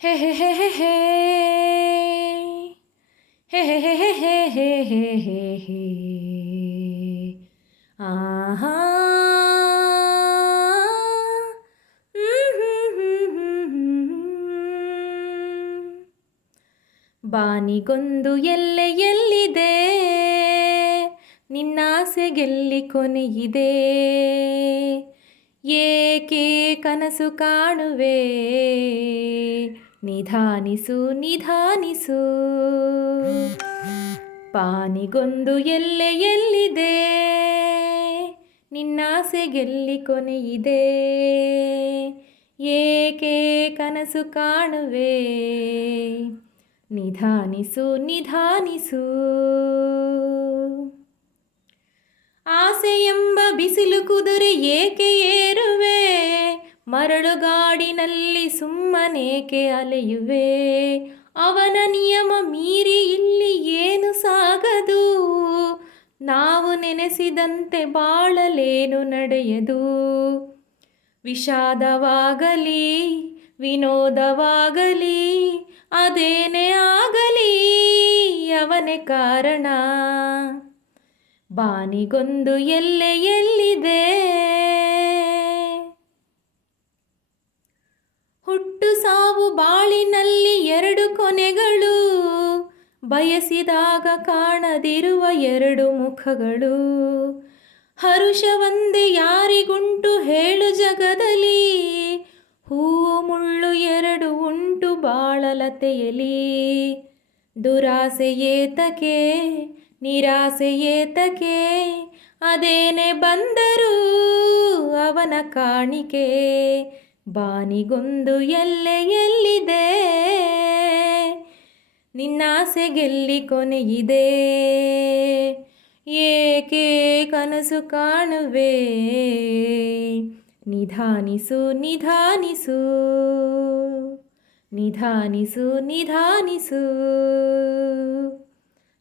ಹೇ ಹೇ ಹೇ ಹೇ ಹೇ ಹೇ ಹೇ ಹೇ ಹೇ ಹೇ ಹೇ ಹೇ ಹೇ ಆಹಾ ಬಾನಿಗೊಂದು ಎಲ್ಲೆ ಎಲ್ಲಿದೆ ನಿನ್ನಾಸೆಗೆಲ್ಲಿ ಕೊನೆಯಿದೆ ಏಕೆ ಕನಸು ಕಾಣುವೆ ನಿಧಾನಿಸು ನಿಧಾನಿಸು ಬಾನಿಗೊಂದು ಎಲ್ಲೆ ಎಲ್ಲಿದೆ ನಿನ್ನಾಸೆಗೆಲ್ಲಿ ಕೊನೆಯಿದೆ ಏಕೆ ಕನಸು ಕಾಣುವೆ ನಿಧಾನಿಸು ನಿಧಾನಿಸು ಆಸೆ ಎಂಬ ಬಿಸಿಲು ಕುದುರೆ ಏಕೆ ಏರುವೆ ಮರಳುಗಾಡಿನಲ್ಲಿ ಸುಮ್ಮನೇಕೆ ಅಲೆಯುವೆ ಅವನ ನಿಯಮ ಮೀರಿ ಇಲ್ಲಿ ಏನು ಸಾಗದು ನಾವು ನೆನೆಸಿದಂತೆ ಬಾಳಲೇನು ನಡೆಯದು ವಿಷಾದವಾಗಲಿ ವಿನೋದವಾಗಲಿ ಅದೇನೇ ಆಗಲಿ ಅವನೇ ಕಾರಣ ಬಾನಿಗೊಂದು ಎಲ್ಲೆ ಎಲ್ಲಿದೆ ಹುಟ್ಟು ಸಾವು ಬಾಳಿನಲ್ಲಿ ಎರಡು ಕೊನೆಗಳು ಬಯಸಿದಾಗ ಕಾಣದಿರುವ ಎರಡು ಮುಖಗಳು ಹರುಷವಂದೆ ಯಾರಿಗುಂಟು ಹೇಳು ಜಗದಲ್ಲಿ ಹೂವು ಮುಳ್ಳು ಎರಡು ಉಂಟು ಬಾಳಲತೆಯಲಿ ದುರಾಸೆ ಏತಕೆ ನಿರಾಸೆ ಏತಕೆ ಅದೇನೆ ಬಂದರೂ ಅವನ ಕಾಣಿಕೆ ಬಾನಿಗೊಂದು ಎಲ್ಲೆ ಎಲ್ಲಿದೆ ನಿನ್ನಾಸೆಗೆಲ್ಲಿ ಕೊನೆಯಿದೆ ಏಕೆ ಕನಸು ಕಾಣುವೆ ನಿಧಾನಿಸು ನಿಧಾನಿಸು ನಿಧಾನಿಸು ನಿಧಾನಿಸು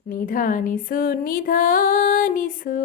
ನಿಧಾನಿಸು ನಿಧಾನಿಸು